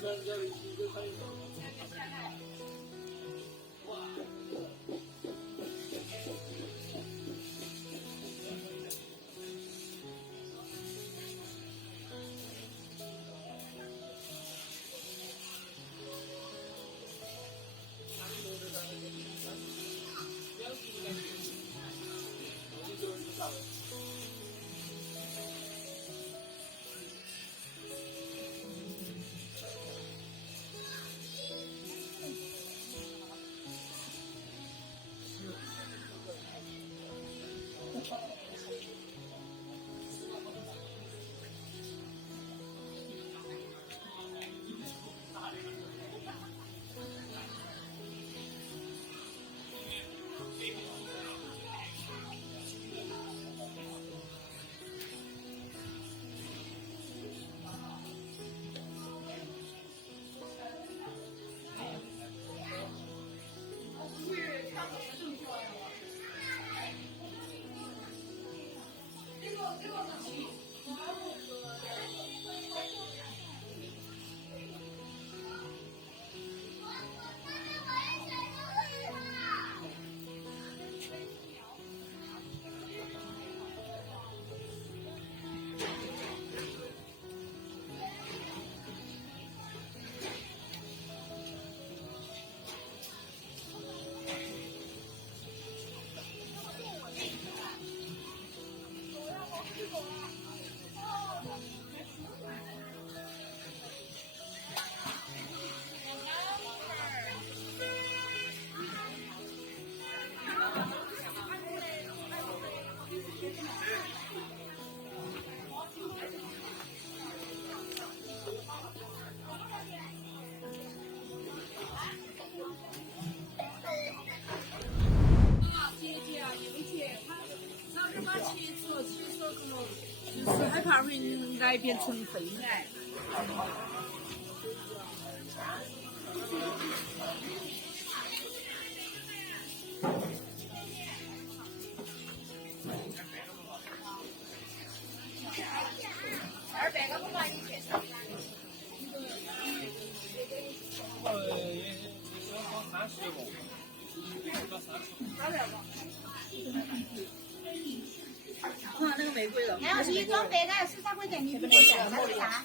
就是害怕会癌变成肺癌。200个不把你介绍。那个玫瑰了。然后是一装100的13块钱，你不给钱，那是啥？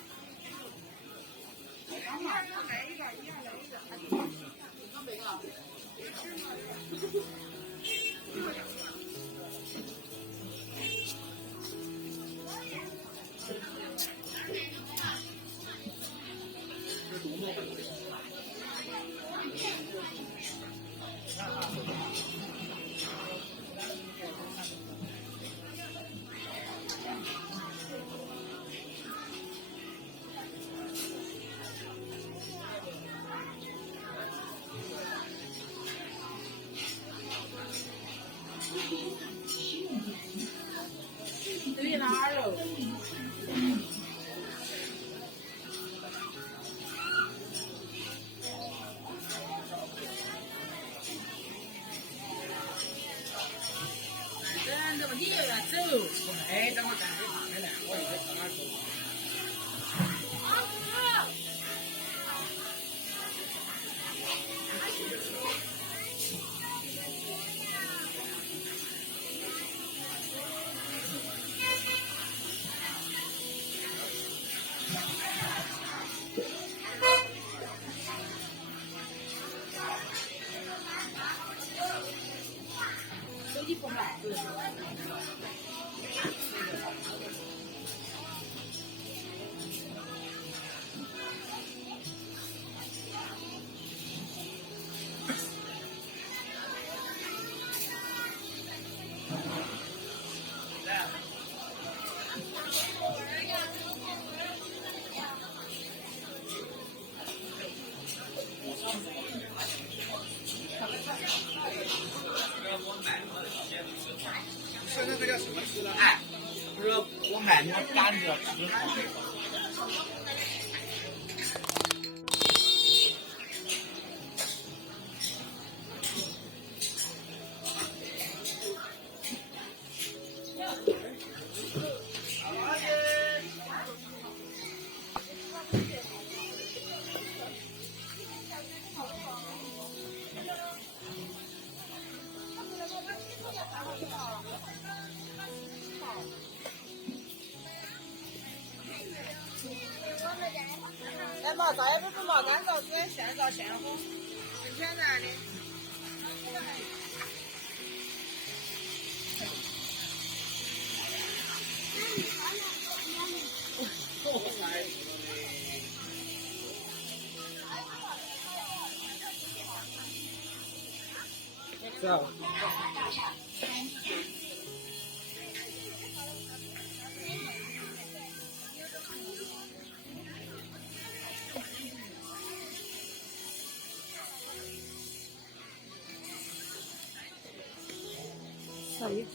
对哪儿了？等着你又要走，哎，等我干这啥呢？我一会到哪儿走？手机不买。现在这叫什么吃呢？哎，不是我买那个甘蔗吃。外边不毛单照纸，现照现烘，挺简单的。是啊。啥意思？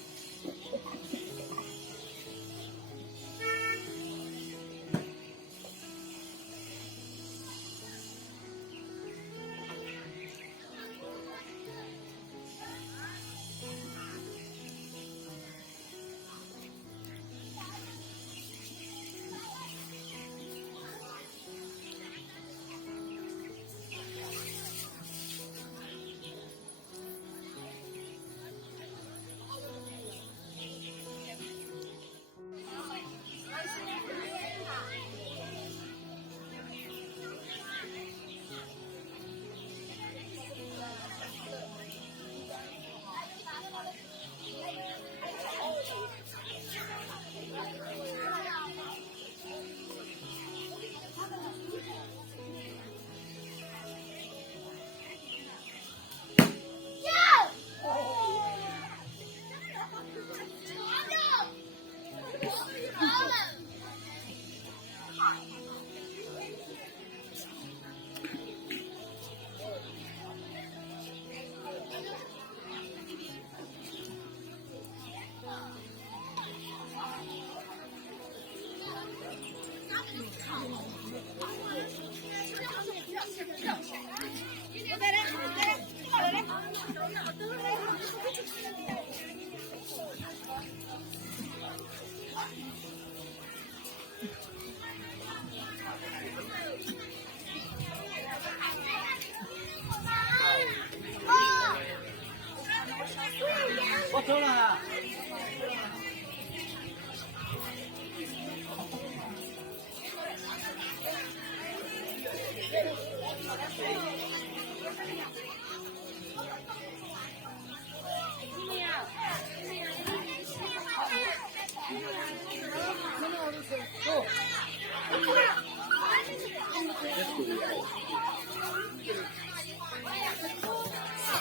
我走了。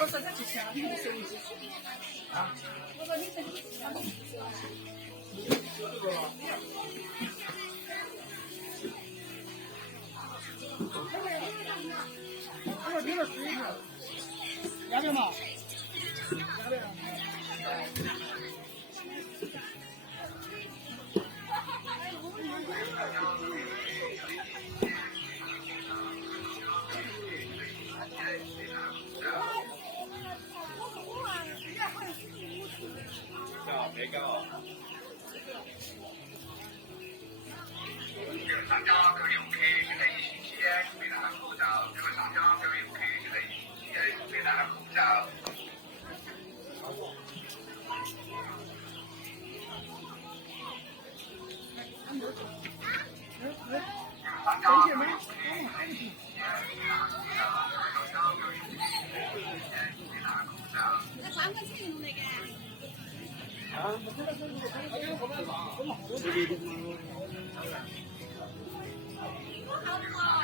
我说他去抢你的手机。我说你是抢的。我说你这水平，要不要嘛？要不要？上交各位游客，现在疫情期间佩戴口罩。这个上交各位游客，现在疫情期间佩戴口罩。上交各位游客，现在疫情期间佩戴口罩。上交各位游客，现在疫情期间佩戴口罩。那关个钱用那个？啊，不知道这个，还有后面啥？对对对。好不好？